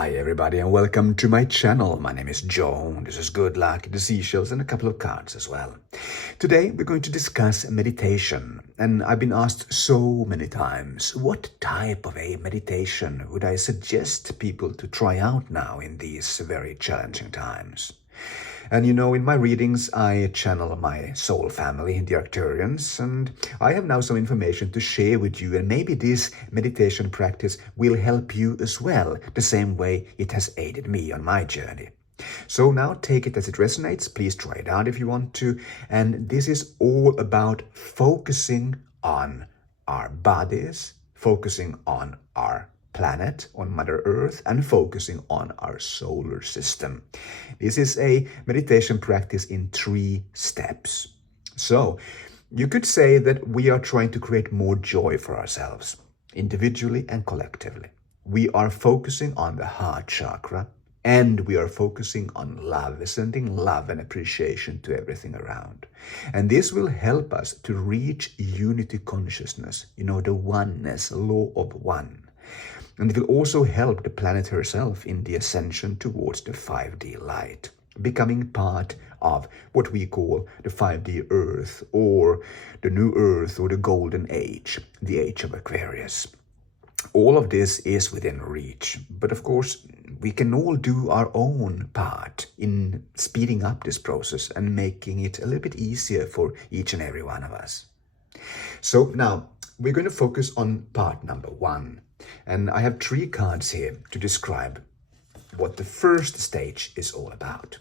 Hi everybody and welcome to my channel. My name is Joe. This is good luck, the seashells and a couple of cards as well. Today we're going to discuss meditation, and I've been asked so many times, what type of a meditation would I suggest people to try out now in these very challenging times? And you know, in my readings, I channel my soul family, the Arcturians, and I have now some information to share with you, and maybe this meditation practice will help you as well, the same way it has aided me on my journey. So now take it as it resonates. Please try it out if you want to. And this is all about focusing on our bodies, focusing on our planet, on Mother Earth, and focusing on our solar system. This is a meditation practice in 3 steps. So you could say that we are trying to create more joy for ourselves, individually and collectively. We are focusing on the heart chakra, and we are focusing on love, sending love and appreciation to everything around. And this will help us to reach unity consciousness, you know, the oneness, law of one. And it will also help the planet herself in the ascension towards the 5D light, becoming part of what we call the 5D Earth, or the New Earth, or the Golden Age, the Age of Aquarius. All of this is within reach, but of course, we can all do our own part in speeding up this process and making it a little bit easier for each and every one of us. So now, we're going to focus on part number 1. And I have 3 cards here to describe what the first stage is all about.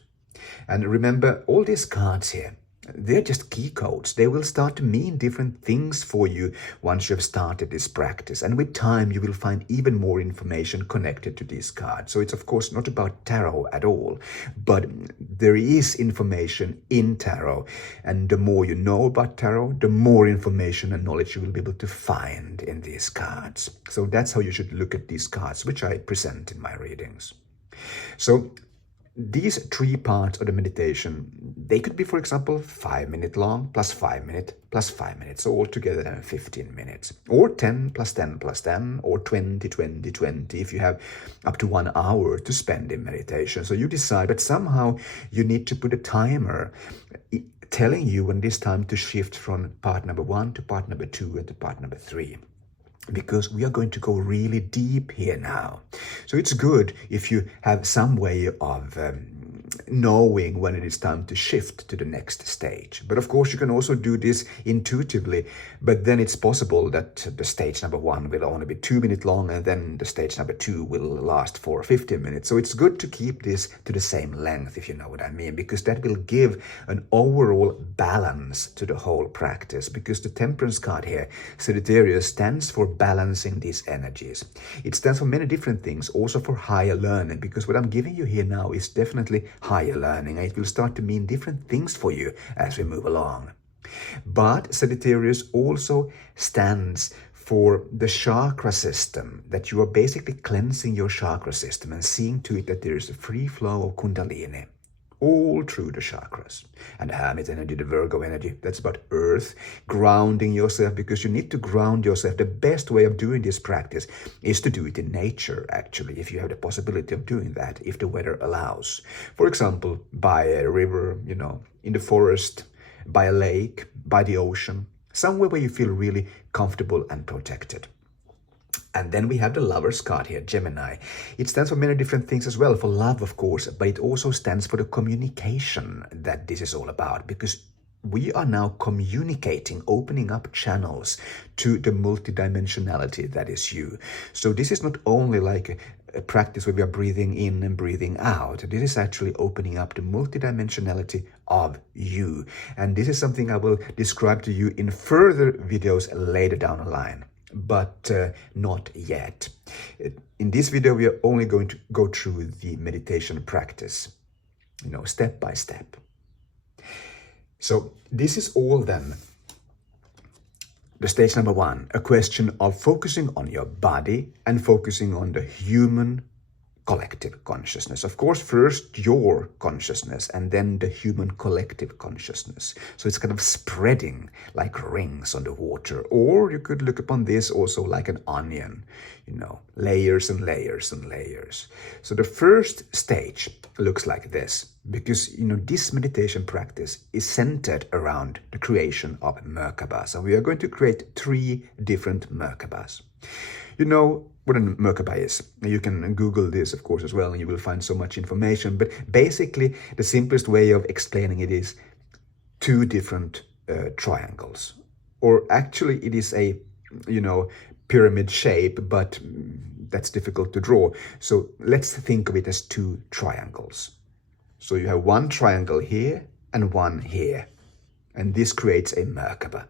And remember, all these cards here, they're just key codes. They will start to mean different things for you once you have started this practice. And with time, you will find even more information connected to these cards. So it's of course not about tarot at all, but there is information in tarot. And the more you know about tarot, the more information and knowledge you will be able to find in these cards. So that's how you should look at these cards, which I present in my readings. So these 3 parts of the meditation, they could be, for example, 5 minutes long, plus 5 minutes, plus 5 minutes, so altogether then 15 minutes, or 10 plus 10 plus 10, or 20, 20, 20, if you have up to 1 hour to spend in meditation. So you decide, but somehow you need to put a timer telling you when it is time to shift from part number 1 to part number 2 and to part number 3. Because we are going to go really deep here now. So it's good if you have some way of knowing when it is time to shift to the next stage. But of course, you can also do this intuitively, but then it's possible that the stage number 1 will only be 2 minutes long, and then the stage number 2 will last for 15 minutes. So it's good to keep this to the same length, if you know what I mean, because that will give an overall balance to the whole practice. Because the Temperance card here, Sagittarius, stands for balancing these energies. It stands for many different things, also for higher learning, because what I'm giving you here now is definitely higher learning, and it will start to mean different things for you as we move along. But Sagittarius also stands for the chakra system, that you are basically cleansing your chakra system and seeing to it that there is a free flow of Kundalini all through the chakras. And the Hermit energy, the Virgo energy, that's about earth, grounding yourself, because you need to ground yourself. The best way of doing this practice is to do it in nature, actually, if you have the possibility of doing that, if the weather allows. For example, by a river, you know, in the forest, by a lake, by the ocean, somewhere where you feel really comfortable and protected. And then we have the Lover's card here, Gemini. It stands for many different things as well, for love, of course, but it also stands for the communication that this is all about, because we are now communicating, opening up channels to the multidimensionality that is you. So this is not only like a practice where we are breathing in and breathing out. This is actually opening up the multidimensionality of you. And this is something I will describe to you in further videos later down the line. But not yet. In this video, we are only going to go through the meditation practice, you know, step by step. So this is all then the stage number 1, a question of focusing on your body and focusing on the human collective consciousness. Of course, first your consciousness and then the human collective consciousness. So it's kind of spreading like rings on the water. Or you could look upon this also like an onion, layers and layers and layers. So the first stage looks like this because, this meditation practice is centered around the creation of Merkabas. And we are going to create 3 different Merkabas. You know what a Merkaba is. You can Google this, of course, as well, and you will find so much information. But basically, the simplest way of explaining it is 2 different triangles. Or actually, it is a, pyramid shape, but that's difficult to draw. So let's think of it as 2 triangles. So you have 1 triangle here and 1 here. And this creates a Merkaba.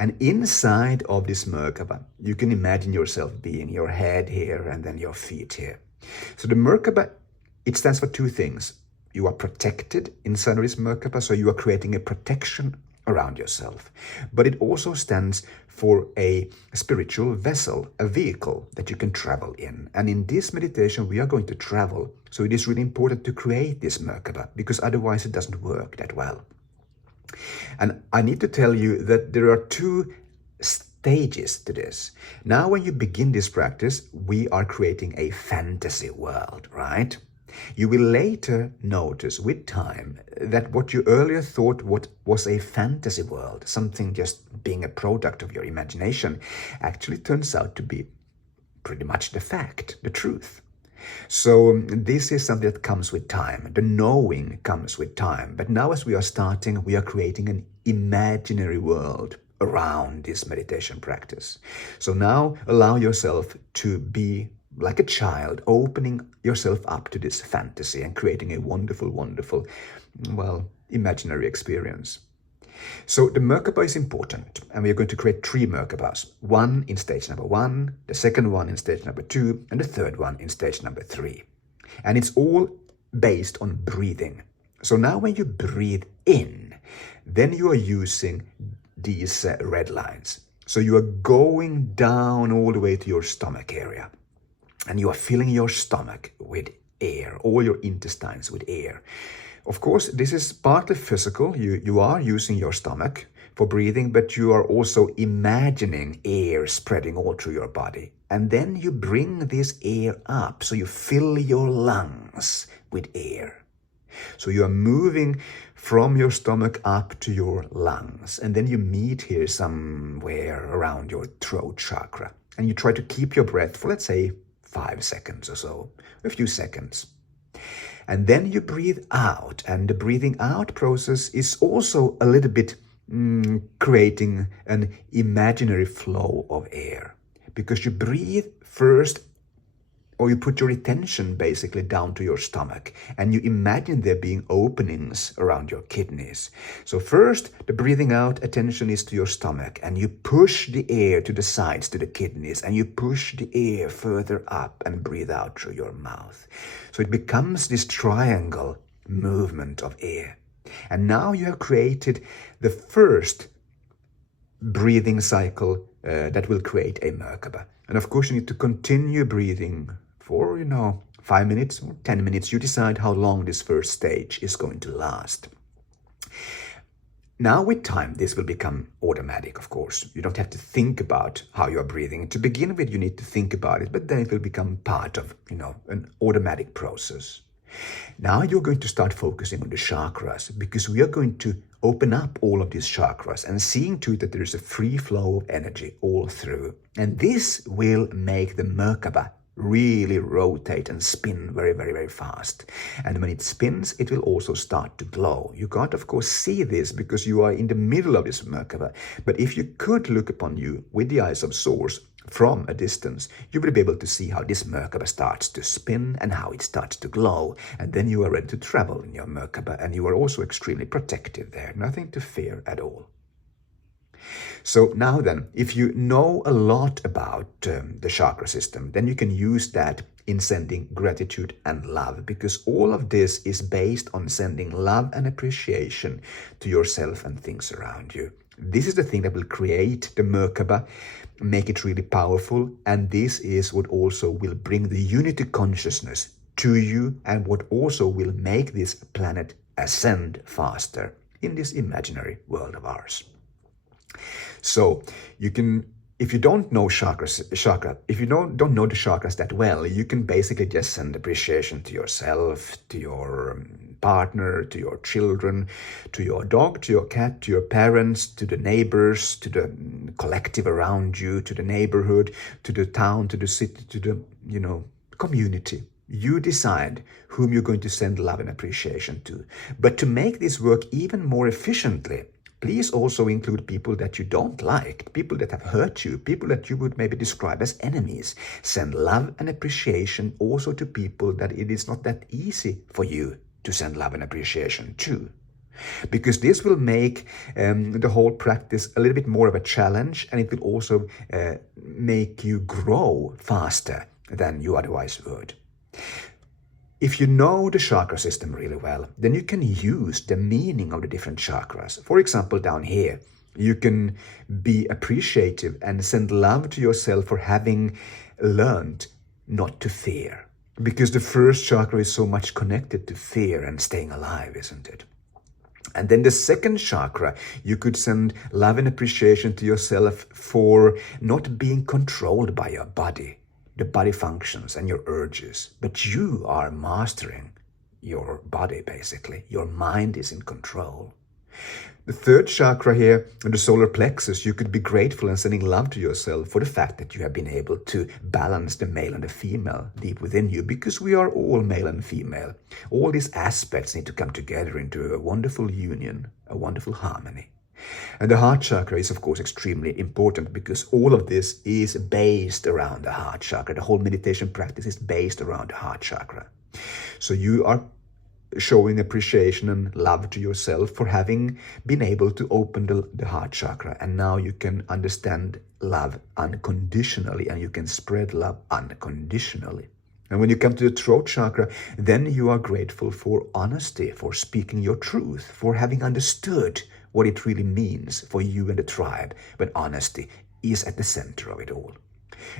And inside of this Merkaba, you can imagine yourself being your head here and then your feet here. So the Merkaba, it stands for 2 things. You are protected inside of this Merkaba, so you are creating a protection around yourself. But it also stands for a spiritual vessel, a vehicle that you can travel in. And in this meditation, we are going to travel. So it is really important to create this Merkaba, because otherwise it doesn't work that well. And I need to tell you that there are 2 stages to this. Now, when you begin this practice, we are creating a fantasy world, right? You will later notice with time that what you earlier thought was a fantasy world, something just being a product of your imagination, actually turns out to be pretty much the fact, the truth. So this is something that comes with time. The knowing comes with time. But now as we are starting, we are creating an imaginary world around this meditation practice. So now allow yourself to be like a child, opening yourself up to this fantasy and creating a wonderful, wonderful, imaginary experience. So the Merkaba is important, and we are going to create 3 Merkabas. 1 in stage number 1, the second one in stage number 2, and the third one in stage number 3. And it's all based on breathing. So now when you breathe in, then you are using these red lines. So you are going down all the way to your stomach area. And you are filling your stomach with air, all your intestines with air. Of course, this is partly physical. You are using your stomach for breathing, but you are also imagining air spreading all through your body. And then you bring this air up, so you fill your lungs with air. So you are moving from your stomach up to your lungs, and then you meet here somewhere around your throat chakra. And you try to keep your breath for, let's say, 5 seconds or so, a few seconds. And then you breathe out, and the breathing out process is also a little bit creating an imaginary flow of air, because you breathe first, or you put your attention basically down to your stomach, and you imagine there being openings around your kidneys. So first, the breathing out attention is to your stomach, and you push the air to the sides, to the kidneys, and you push the air further up and breathe out through your mouth. So it becomes this triangle movement of air. And now you have created the first breathing cycle that will create a Merkaba. And of course, you need to continue breathing for, 5 minutes or 10 minutes. You decide how long this first stage is going to last. Now with time, this will become automatic, of course. You don't have to think about how you are breathing. To begin with, you need to think about it, but then it will become part of, an automatic process. Now you're going to start focusing on the chakras, because we are going to open up all of these chakras and seeing to it that there is a free flow of energy all through. And this will make the Merkaba really rotate and spin very, very, very fast. And when it spins, it will also start to glow. You can't, of course, see this because you are in the middle of this Merkaba. But if you could look upon you with the eyes of Source from a distance, you will be able to see how this Merkaba starts to spin and how it starts to glow. And then you are ready to travel in your Merkaba, and you are also extremely protective there. Nothing to fear at all. So now then, if you know a lot about the chakra system, then you can use that in sending gratitude and love, because all of this is based on sending love and appreciation to yourself and things around you. This is the thing that will create the Merkaba, make it really powerful, and this is what also will bring the unity consciousness to you and what also will make this planet ascend faster in this imaginary world of ours. So you can, if you don't know if you don't know the chakras that well, you can basically just send appreciation to yourself, to your partner, to your children, to your dog, to your cat, to your parents, to the neighbors, to the collective around you, to the neighborhood, to the town, to the city, to the, community. You decide whom you're going to send love and appreciation to. But to make this work even more efficiently, please also include people that you don't like, people that have hurt you, people that you would maybe describe as enemies. Send love and appreciation also to people that it is not that easy for you to send love and appreciation to. Because this will make the whole practice a little bit more of a challenge, and it will also make you grow faster than you otherwise would. If you know the chakra system really well, then you can use the meaning of the different chakras. For example, down here, you can be appreciative and send love to yourself for having learned not to fear. Because the first chakra is so much connected to fear and staying alive, isn't it? And then the second chakra, you could send love and appreciation to yourself for not being controlled by your body, the body functions and your urges, but you are mastering your body, basically. Your mind is in control. The third chakra here, the solar plexus, you could be grateful and sending love to yourself for the fact that you have been able to balance the male and the female deep within you, because we are all male and female. All these aspects need to come together into a wonderful union, a wonderful harmony. And the heart chakra is, of course, extremely important, because all of this is based around the heart chakra. The whole meditation practice is based around the heart chakra. So you are showing appreciation and love to yourself for having been able to open the heart chakra. And now you can understand love unconditionally, and you can spread love unconditionally. And when you come to the throat chakra, then you are grateful for honesty, for speaking your truth, for having understood what it really means for you and the tribe, when honesty is at the center of it all.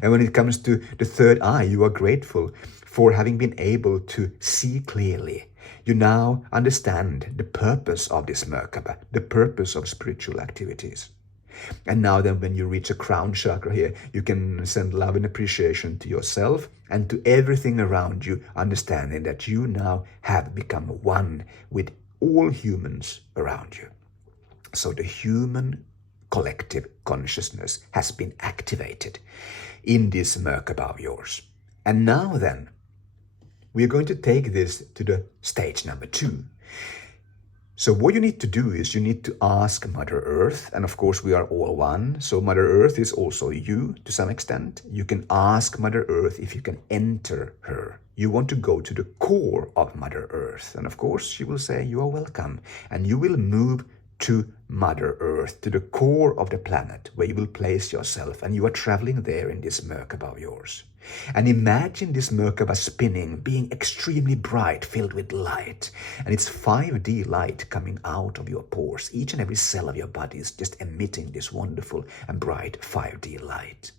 And when it comes to the third eye, you are grateful for having been able to see clearly. You now understand the purpose of this Merkaba, the purpose of spiritual activities. And now then, when you reach a crown chakra here, you can send love and appreciation to yourself and to everything around you, understanding that you now have become one with all humans around you. So the human collective consciousness has been activated in this Merkaba of yours. And now then, we're going to take this to the stage number 2. So what you need to do is you need to ask Mother Earth, and of course we are all one, so Mother Earth is also you to some extent. You can ask Mother Earth if you can enter her. You want to go to the core of Mother Earth, and of course she will say you are welcome, and you will move to Mother Earth, to the core of the planet, where you will place yourself, and you are traveling there in this Merkaba of yours. And imagine this Merkaba spinning, being extremely bright, filled with light. And it's 5D light coming out of your pores. Each and every cell of your body is just emitting this wonderful and bright 5D light.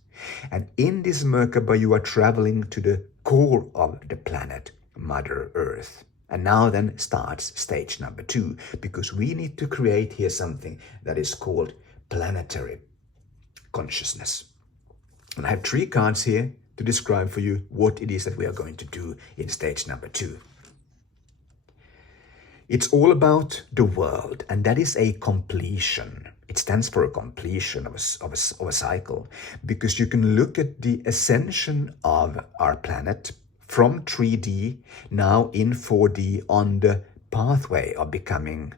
And in this Merkaba, you are traveling to the core of the planet, Mother Earth. And now then starts stage number 2, because we need to create here something that is called planetary consciousness. And I have 3 cards here to describe for you what it is that we are going to do in stage number 2. It's all about the world, and that is a completion. It stands for a completion of a cycle, because you can look at the ascension of our planet from 3D now in 4D on the pathway of becoming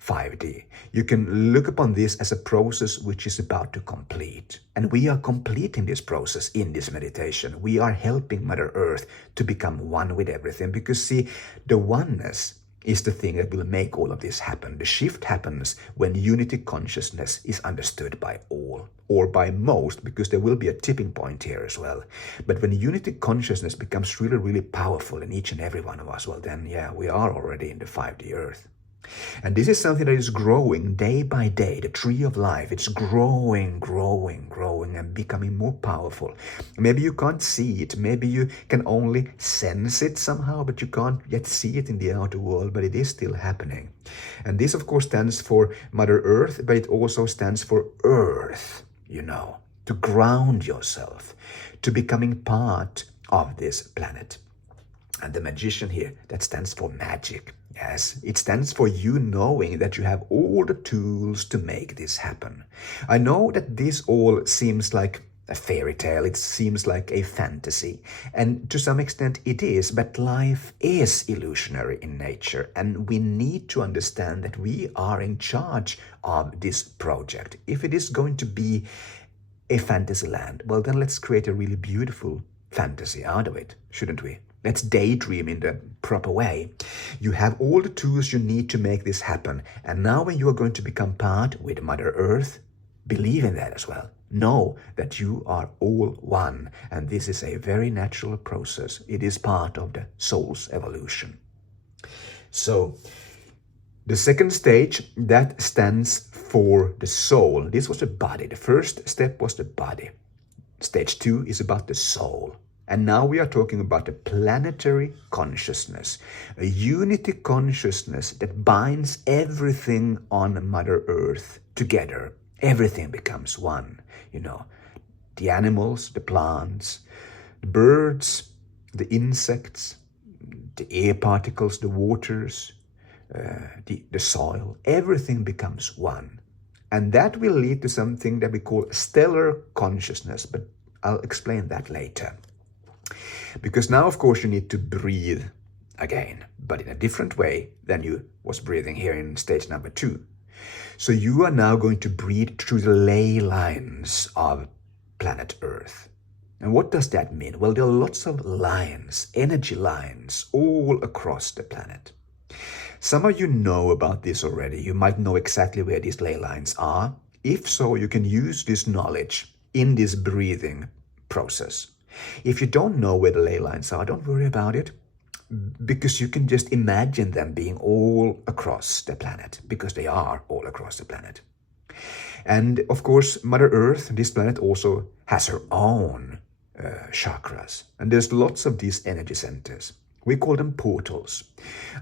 5D. You can look upon this as a process which is about to complete. And we are completing this process in this meditation. We are helping Mother Earth to become one with everything, because see, the oneness is the thing that will make all of this happen. The shift happens when unity consciousness is understood by all, or by most, because there will be a tipping point here as well. But when unity consciousness becomes really, really powerful in each and every one of us, well then, yeah, we are already in the 5D Earth. And this is something that is growing day by day. The tree of life, it's growing, growing, growing, and becoming more powerful. Maybe you can't see it. Maybe you can only sense it somehow, but you can't yet see it in the outer world, but it is still happening. And this, of course, stands for Mother Earth, but it also stands for Earth, to ground yourself, to becoming part of this planet. And the magician here, that stands for magic. Yes, it stands for you knowing that you have all the tools to make this happen. I know that this all seems like a fairy tale, it seems like a fantasy, and to some extent it is, but life is illusionary in nature, and we need to understand that we are in charge of this project. If it is going to be a fantasy land, well then let's create a really beautiful fantasy out of it, shouldn't we? Let's daydream in the proper way. You have all the tools you need to make this happen. And now when you are going to become part with Mother Earth, believe in that as well. Know that you are all one. And this is a very natural process. It is part of the soul's evolution. So, the second stage, that stands for the soul. This was the body. The first step was the body. Stage 2 is about the soul. And now we are talking about the planetary consciousness, a unity consciousness that binds everything on Mother Earth together. Everything becomes one, the animals, the plants, the birds, the insects, the air particles, the waters, the soil. Everything becomes one. And that will lead to something that we call stellar consciousness, but I'll explain that later. Because now, of course, you need to breathe again, but in a different way than you was breathing here in stage number 2. So you are now going to breathe through the ley lines of planet Earth. And what does that mean? Well, there are lots of lines, energy lines, all across the planet. Some of you know about this already. You might know exactly where these ley lines are. If so, you can use this knowledge in this breathing process. If you don't know where the ley lines are, don't worry about it, because you can just imagine them being all across the planet, because they are all across the planet. And of course, Mother Earth, this planet, also has her own chakras. And there's lots of these energy centers. We call them portals.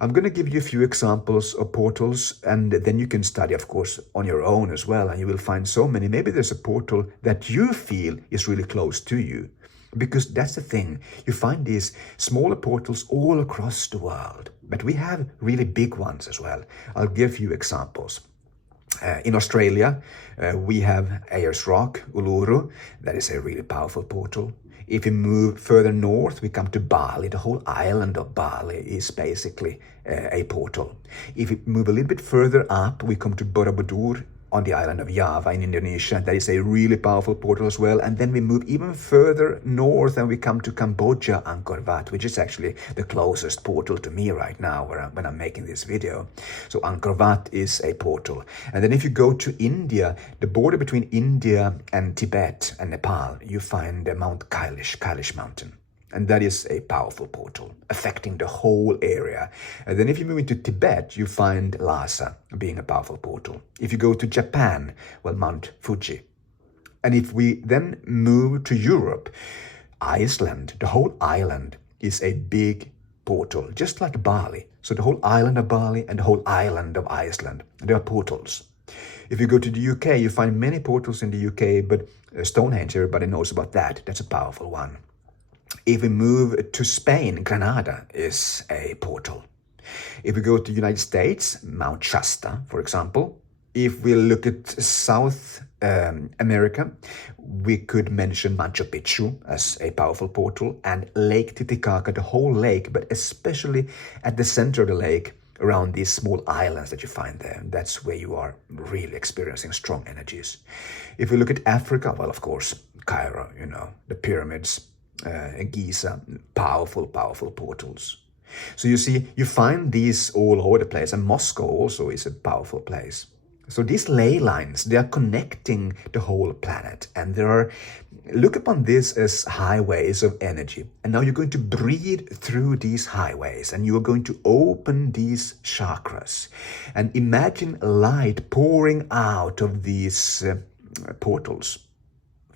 I'm going to give you a few examples of portals, and then you can study, of course, on your own as well, and you will find so many. Maybe there's a portal that you feel is really close to you. Because that's the thing, you find these smaller portals all across the world, but we have really big ones as well. I'll give you examples. In Australia, we have Ayers Rock, Uluru. That is a really powerful portal. If we move further north, we come to Bali. The whole island of Bali is basically a portal. If we move a little bit further up, we come to Borobudur on the island of Java in Indonesia. That is a really powerful portal as well. And then we move even further north and we come to Cambodia, Angkor Wat, which is actually the closest portal to me right now when I'm making this video. So Angkor Wat is a portal. And then if you go to India, the border between India and Tibet and Nepal, you find Mount Kailash mountain. And that is a powerful portal, affecting the whole area. And then if you move into Tibet, you find Lhasa being a powerful portal. If you go to Japan, well, Mount Fuji. And if we then move to Europe, Iceland, the whole island is a big portal, just like Bali. So the whole island of Bali and the whole island of Iceland, there are portals. If you go to the UK, you find many portals in the UK, but Stonehenge, everybody knows about that. That's a powerful one. If we move to Spain, Granada is a portal. If we go to the United States, Mount Shasta, for example. If we look at South America, we could mention Machu Picchu as a powerful portal, and Lake Titicaca, the whole lake, but especially at the center of the lake, around these small islands that you find there. That's where you are really experiencing strong energies. If we look at Africa, well, of course, Cairo, the pyramids, Giza, powerful portals. So you see, you find these all over the place, and Moscow also is a powerful place. So these ley lines, they are connecting the whole planet, and there are, look upon this as highways of energy. And now you're going to breathe through these highways, and you are going to open these chakras, and imagine light pouring out of these portals.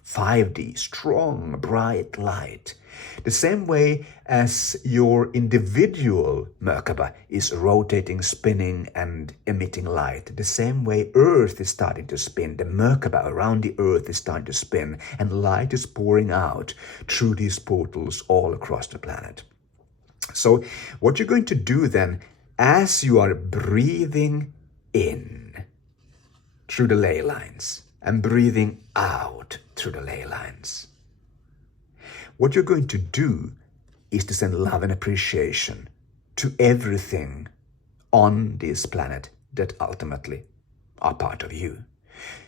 5D, strong, bright light. The same way as your individual Merkaba is rotating, spinning, and emitting light, the same way Earth is starting to spin. The Merkaba around the Earth is starting to spin, and light is pouring out through these portals all across the planet. So what you're going to do then, as you are breathing in through the ley lines, and breathing out through the ley lines, what you're going to do is to send love and appreciation to everything on this planet that ultimately are part of you.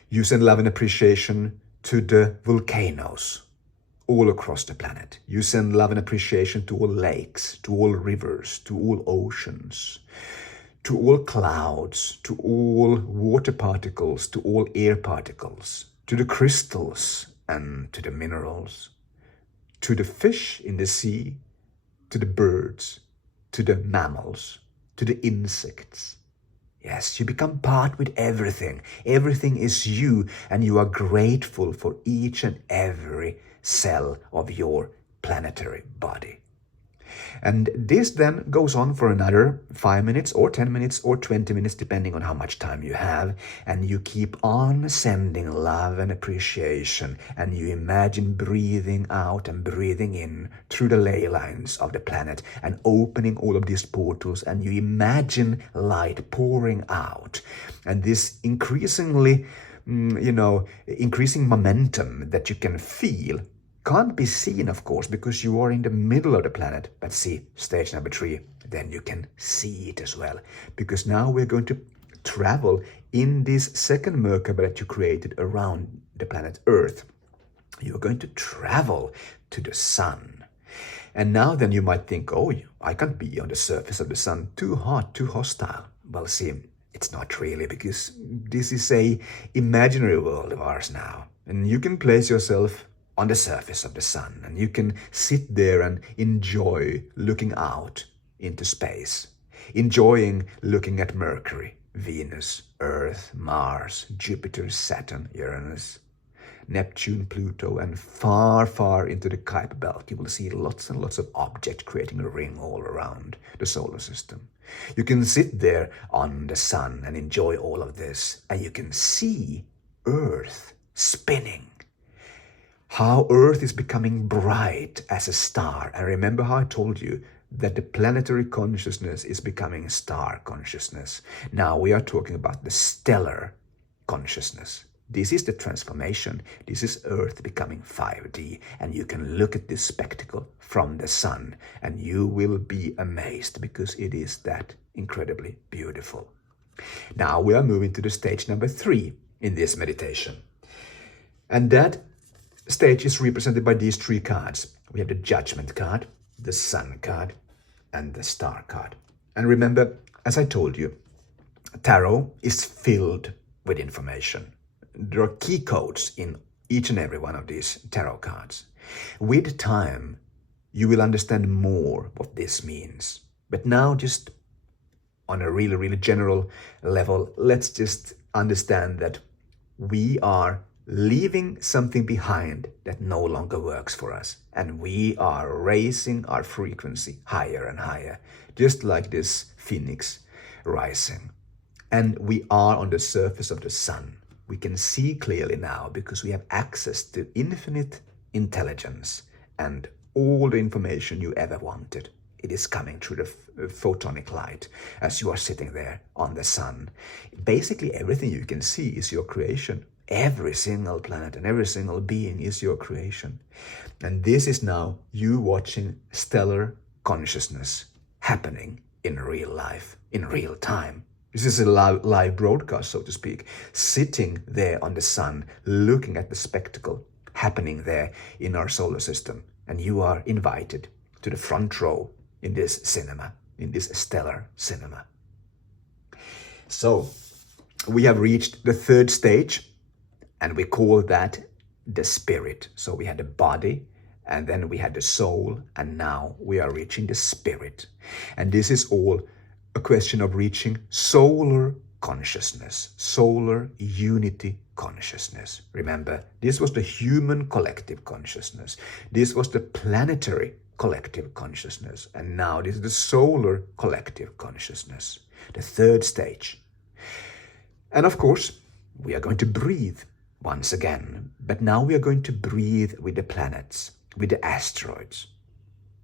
You send love and appreciation to the volcanoes all across the planet. You send love and appreciation to all lakes, to all rivers, to all oceans, to all clouds, to all water particles, to all air particles, to the crystals and to the minerals, to the fish in the sea, to the birds, to the mammals, to the insects. Yes, you become part with everything. Everything is you, and you are grateful for each and every cell of your planetary body. And this then goes on for another 5 minutes or 10 minutes or 20 minutes, depending on how much time you have. And you keep on sending love and appreciation. And you imagine breathing out and breathing in through the ley lines of the planet and opening all of these portals. And you imagine light pouring out. And this increasingly, increasing momentum that you can feel can't be seen, of course, because you are in the middle of the planet. But see, stage number 3, then you can see it as well. Because now we're going to travel in this second Merkaba that you created around the planet Earth. You're going to travel to the sun. And now then you might think, oh, I can't be on the surface of the sun. Too hot, too hostile. Well, see, it's not really, because this is a imaginary world of ours now. And you can place yourself on the surface of the sun, and you can sit there and enjoy looking out into space, enjoying looking at Mercury, Venus, Earth, Mars, Jupiter, Saturn, Uranus, Neptune, Pluto, and far, far into the Kuiper belt. You will see lots and lots of objects creating a ring all around the solar system. You can sit there on the sun and enjoy all of this, and you can see Earth spinning. How Earth is becoming bright as a star. And remember how I told you that the planetary consciousness is becoming star consciousness. Now we are talking about the stellar consciousness. This is the transformation. This is Earth becoming 5D. And you can look at this spectacle from the sun, and you will be amazed, because it is that incredibly beautiful. Now we are moving to the stage number 3 in this meditation. And that stage is represented by these 3 cards. We have the Judgment card, the Sun card, and the Star card. And remember, as I told you, tarot is filled with information. There are key codes in each and every one of these tarot cards. With time, you will understand more what this means. But now, just on a really, really general level, let's just understand that we are leaving something behind that no longer works for us. And we are raising our frequency higher and higher, just like this phoenix rising. And we are on the surface of the sun. We can see clearly now because we have access to infinite intelligence and all the information you ever wanted. It is coming through the photonic light as you are sitting there on the sun. Basically, everything you can see is your creation. Every single planet and every single being is your creation. And this is now you watching stellar consciousness happening in real life, in real time. This is a live broadcast, so to speak, sitting there on the sun, looking at the spectacle happening there in our solar system. And you are invited to the front row in this cinema, in this stellar cinema. So, we have reached the third stage, and we call that the spirit. So we had the body, and then we had the soul, and now we are reaching the spirit. And this is all a question of reaching solar consciousness, solar unity consciousness. Remember, this was the human collective consciousness. This was the planetary collective consciousness. And now this is the solar collective consciousness, the third stage. And of course, we are going to breathe once again, but now we are going to breathe with the planets, with the asteroids,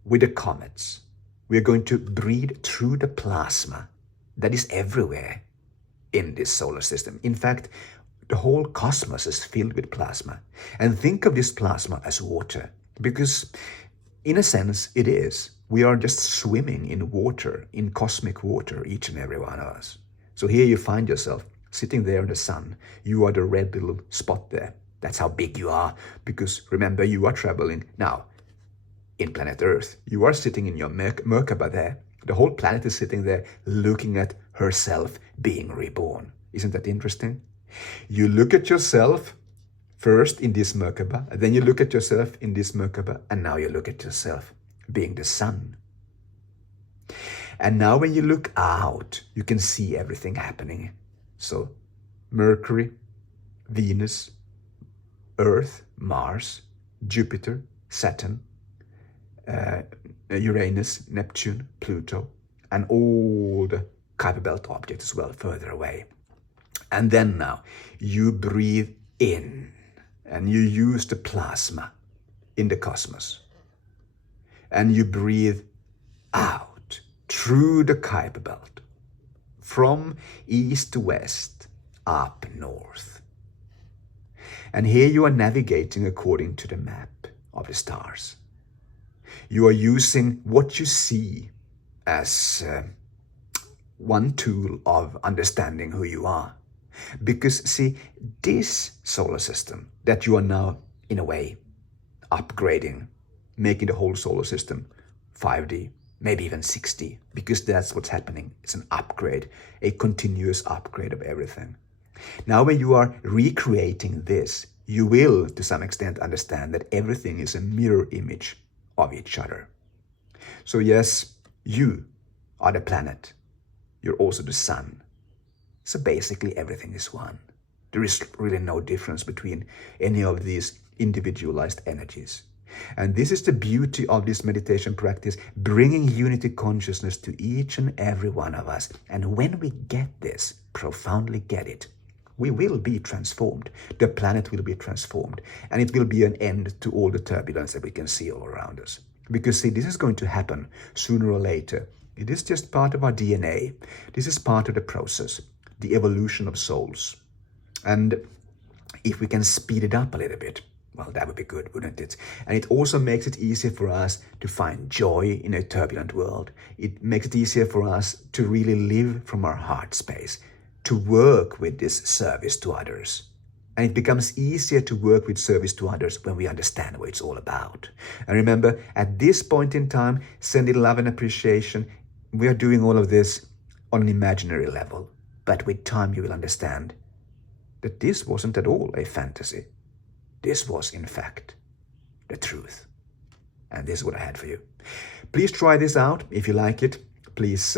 with the comets. We are going to breathe through the plasma that is everywhere in this solar system. In fact, the whole cosmos is filled with plasma. And think of this plasma as water, because in a sense it is. We are just swimming in water, in cosmic water, each and every one of us. So here you find yourself sitting there in the sun. You are the red little spot there. That's how big you are, because remember, you are traveling now in planet Earth. You are sitting in your Merkaba there. The whole planet is sitting there looking at herself being reborn. Isn't that interesting? You look at yourself first in this Merkaba, and then you look at yourself in this Merkaba, and now you look at yourself being the sun. And now when you look out, you can see everything happening. So Mercury, Venus, Earth, Mars, Jupiter, Saturn, Uranus, Neptune, Pluto, and all the Kuiper Belt objects as well further away. And then now you breathe in and you use the plasma in the cosmos. And you breathe out through the Kuiper Belt, from east to west, up north. And here you are navigating according to the map of the stars. You are using what you see as one tool of understanding who you are. Because see, this solar system that you are now, in a way, upgrading, making the whole solar system 5D, maybe even 6D, because that's what's happening. It's an upgrade, a continuous upgrade of everything. Now when you are recreating this, you will, to some extent, understand that everything is a mirror image of each other. So yes, you are the planet. You're also the sun. So basically everything is one. There is really no difference between any of these individualized energies. And this is the beauty of this meditation practice, bringing unity consciousness to each and every one of us. And when we get this, profoundly get it, we will be transformed. The planet will be transformed. And it will be an end to all the turbulence that we can see all around us. Because see, this is going to happen sooner or later. It is just part of our DNA. This is part of the process, the evolution of souls. And if we can speed it up a little bit, well, that would be good, wouldn't it? And it also makes it easier for us to find joy in a turbulent world. It makes it easier for us to really live from our heart space, to work with this service to others. And it becomes easier to work with service to others when we understand what it's all about. And remember, at this point in time, sending love and appreciation, we are doing all of this on an imaginary level. But with time, you will understand that this wasn't at all a fantasy. This was, in fact, the truth. And this is what I had for you. Please try this out. If you like it, please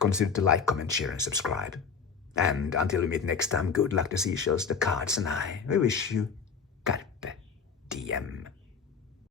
consider to like, comment, share, and subscribe. And until we meet next time, good luck, the seashells, the cards, and I. We wish you carpe diem.